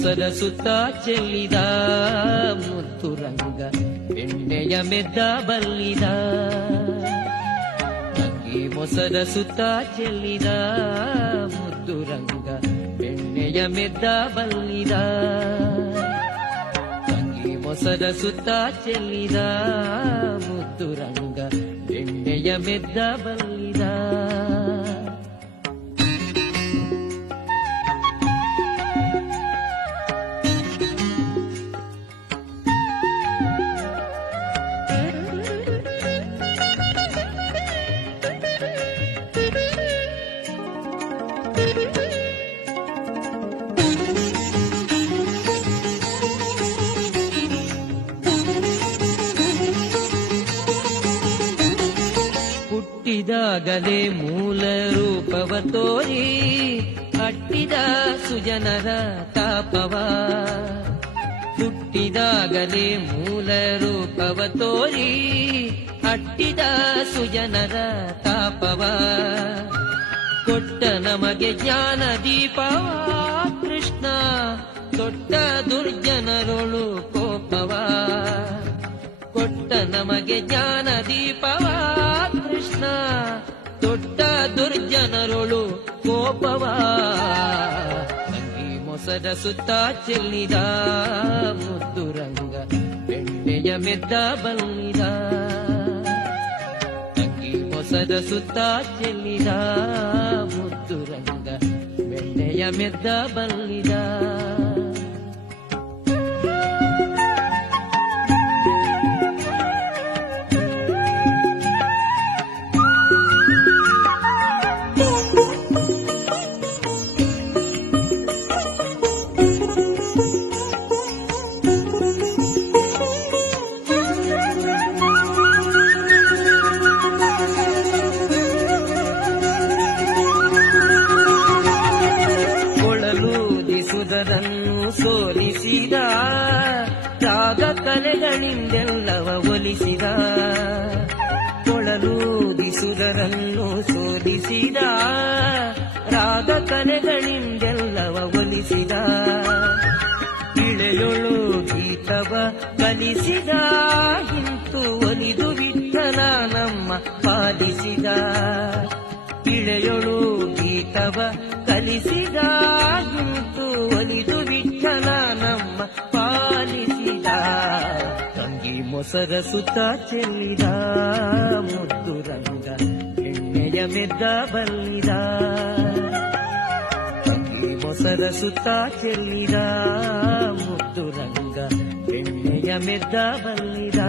ಮೊಸರ ಸುತ್ತ ಚೆಲ್ಲಿದ ಮುತ್ತು ರಂಗ ಎಣ್ಣೆಯ ಮೆದ್ದ ಬಲ್ಲಿದ ತಂಗಿ ಮೊಸರ ಸುತ್ತ ಚೆಲ್ಲಿದ ಮುದ್ದು ರಂಗ ಎಣ್ಣೆಯ ಮೆದ್ದ ಬಲ್ಲಿದ ತಂಗಿ ಮೊಸರ ಸುತ್ತ ಚೆಲ್ಲಿದ ಮುದ್ದು ರಂಗ ಎಣ್ಣೆಯ ಮೆದ್ದ ಬಲ್ಲಿದ ಹುಟ್ಟಿದಾಗಲೇ ಮೂಲ ರೂಪವ ತೋರಿ ಅಟ್ಟಿದ ಸುಜನರ ತಾಪವ ಹುಟ್ಟಿದಾಗಲೇ ಮೂಲ ರೂಪವ ತೋರಿ ಅಟ್ಟಿದ ಸುಜನರ ತಾಪವ ಕೊಟ್ಟ ನಮಗೆ ಜ್ಞಾನ ದೀಪವ ಕೃಷ್ಣ ತೊಟ್ಟ ದುರ್ಜನರೊಳು ಕೋಪವ ಕೊಟ್ಟ ನಮಗೆ ಜ್ಞಾನ ದೀಪವ ಕೃಷ್ಣ ತೊಟ್ಟ ದುರ್ಜನರೊಳು ಕೋಪವ ತಂಗಿ ಮೊಸರ ಸುತ್ತ ಚೆಲ್ಲಿದ ಮುದ್ದು ರಂಗ ಎಣ್ಣೆಯ ಮೆದ್ದ ಬಲ್ಲಿದ ತಂಗಿ ಮೊಸರ ಸುತ್ತ ಚೆಲ್ಲಿದ ಮುದ್ದು ರಂಗ ಎಣ್ಣೆಯ ಮೆದ್ದ ಬಲ್ಲಿದ ಸೋಲಿಸಿದ ರಾಗ ಕಲೆಗಳಿಂದೆಲ್ಲವ ಒಲಿಸಿದ ಕೊಳಲೂದಿಸುವುದರನ್ನು ಸೋಲಿಸಿದ ರಾಗ ಕಲೆಗಳಿಂದೆಲ್ಲವ ಒಲಿಸಿದ ಇಳೆಯೊಳು ಗೀತವ ಕಲಿಸಿದ ಇಂತು ಒಲಿದು ವಿಠಲ ನಮ್ಮ ಪಾಲಿಸಿದ ಇಳೆಯೊಳು ಗೀತವ ಕಲಿಸಿದ ಇಂತು ಒಲಿದು ವಿಠಲ ನಮ್ಮ ಪಾಲಿಸಿದ ತಂಗಿ ಮೊಸರ ಸುತ್ತ ಚೆಲ್ಲಿದ ಮುದ್ದು ರಂಗ ಎಣ್ಣೆಯ ಮೆದ್ದ ಬಲ್ಲಿದ ತಂಗಿ ಮೊಸರ ಸುತ್ತ ಚೆಲ್ಲಿದ ಮುದ್ದು ರಂಗ ಎಣ್ಣೆಯ ಮೆದ್ದ ಬಲ್ಲಿದ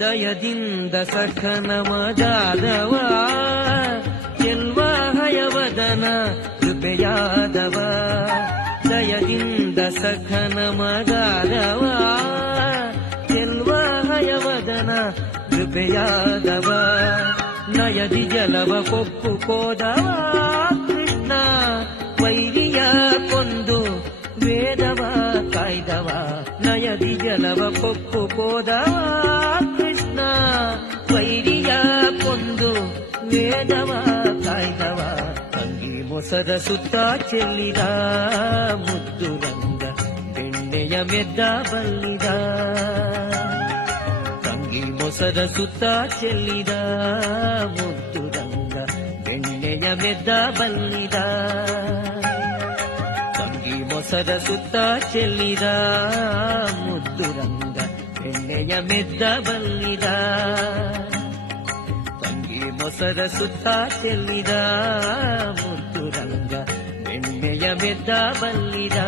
ದಯದಿಂದ ಸಖನ ಮಜಾದವ ಎಲ್ವ ಹಯವದನ ಕೃಪೆಯಾದವ ದಯದಿಂದ ಸಖನ ಮಜಾದವ ಎಲ್ವ ಹಯವದನ ಕೃಪೆಯಾದವ ನಯದಿ ಜಲವ ಕೊಪ್ಪು ಕೋದವ ಕೃಷ್ಣ ವೈರಿಯ ಕೊಂದು ವೇದವ ಕಾಯ್ದವ ನಯದಿ ಜಲವ ಕೊಪ್ಪು ಕೋದವ ಕೃಷ್ಣ ವೈರಿಯ ಕೊಂದು ವೇದವ ಕಾಯ್ದವ ತಂಗಿ ಮೊಸರ ಸುತ್ತ ಚೆಲ್ಲಿದ ಮುದ್ದು ರಂಗ ಎಣ್ಣೆಯ ಮೆದ್ದ ಬಲ್ಲಿದ ತಂಗಿ ಮೊಸರ ಸುತ್ತ ಚೆಲ್ಲಿದ ಮುದ್ದು ರಂಗ ಎಣ್ಣೆಯ ಮೆದ್ದ ಬಲ್ಲಿದ ತಂಗಿ ಮೊಸರ ಸುತ್ತ ಚೆಲ್ಲಿದ ಮುದ್ದು ರಂಗ ಎಣ್ಣೆಯ ಮೆದ್ದ ಬಲ್ಲಿದ ತಂಗಿ ಮೊಸರ ಸುತ್ತ ಚೆಲ್ಲಿದ ಮುದ್ದು ರಂಗ ಎಣ್ಣೆಯ ಮೆದ್ದ ಬಲ್ಲಿದ